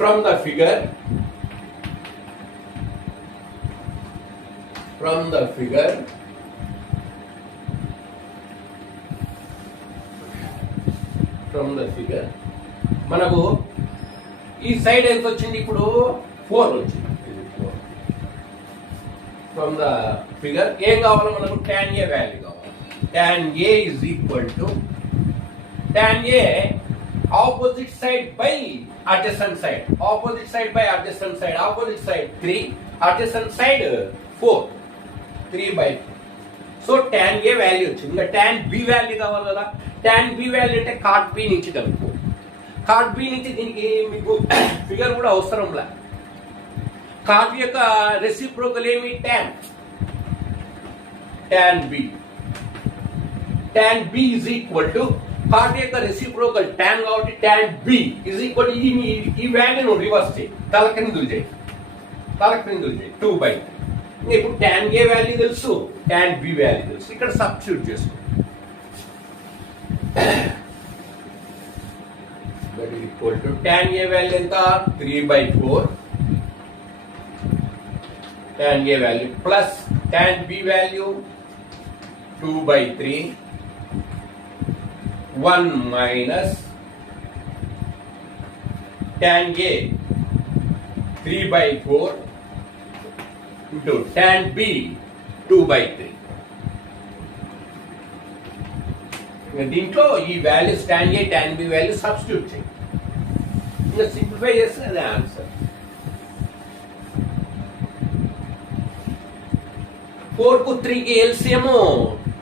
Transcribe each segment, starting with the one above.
from the figure మనకు ఈ side ఎంత వచ్చింది ఇప్పుడు 4 వచ్చింది. ఫ్రమ్ ద ఫిగర్ ఏం కావాలి మనకు tan A వాల్యూ కావాలి. tan A is equal to tan A opposite side by adjacent side, opposite side by adjacent side, opposite side 3, adjacent side 4, 3/4. So tan A value వచ్చింది. ఇంకా tan B value కావాలి కదా. tan B value అంటే cot B నుంచి కనుక్కో. cot B నుంచి దీనికి మీకు ఫిగర్ కూడా అవసరంలా. cot యొక్క రెసిప్రోకల్ ఏమి tan B. tan B is equal to cot యొక్క రెసిప్రోకల్ tan కాబట్టి tan B is equal to ఈ వాల్యూను రివర్స్ చేయి, తలక్రిందులు చేయి 2/3. ఇప్పుడు tan A వాల్యూ తెలుసు, tan B వాల్యూ తెలుసు, ఇక్కడ సబ్స్టిట్యూట్ చేసుకో. that is equal to tan A value ఎంత 3/4, tan A value plus tan B value 2/3, 1 minus tan A 3/4 into tan B 2/3. దీంట్లో ఈ values tan A tan B value substitute చేయి. ఇంకా simplify చేస్తే అదే ఆన్సర్. 4కు 3కి ఎల్సిఎం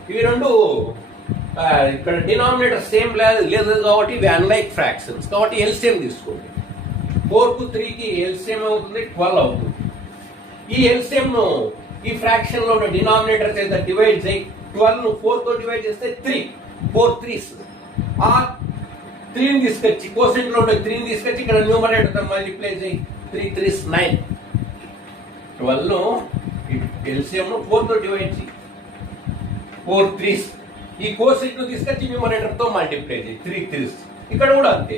ఇవి రెండు ఇక్కడ డినామినేటర్ సేమ్ లేదు కాబట్టి ఇవి అన్లైక్ ఫ్రాక్షన్స్ కాబట్టి ఎల్సిఎం తీసుకోండి. 4కు 3కి ఎల్సిఎం అవుతుంది 12 అవుతుంది. ఈ ఎల్సిఎం ను ఈ ఫ్రాక్షన్ లో డినామినేటర్ చేత డివైడ్ చేయి. 12 ను 4 తో డివైడ్ చేస్తే 3, 4 3s. ఆ 3ని తీసుకొచ్చి కోసెంట్ లో 3ని తీసుకొచ్చి ఇక్కడ న్యూమరేటర్ తో మల్టిప్లై చేయి. 3 3s 9. 12 ను ఎల్సిఎం ను 4 తో డివైడ్ చేయి. 4 3s. ఈ కోసెంట్ ను తీసుకొచ్చి న్యూమరేటర్ తో మల్టిప్లై చేయి. 3 3s. ఇక్కడ కూడా అంతే.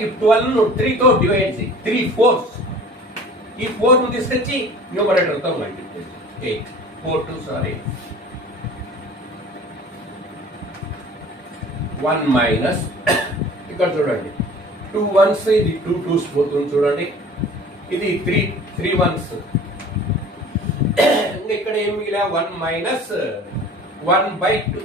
ఈ 12 ను 3 తో డివైడ్ చేయి. 3 4s. ఈ 4 ను తీసుకొచ్చి న్యూమరేటర్ తో మల్టిప్లై చేయి. 8 4 2 సారీ 1 మైనస్ ఇక్కడ చూడండి 2 1s, ఇది 2 2s పోతుంది చూడండి. ఇది 3 1s. ఇంకా ఇక్కడ ఏం మిగిలా 1 మైనస్ 1/2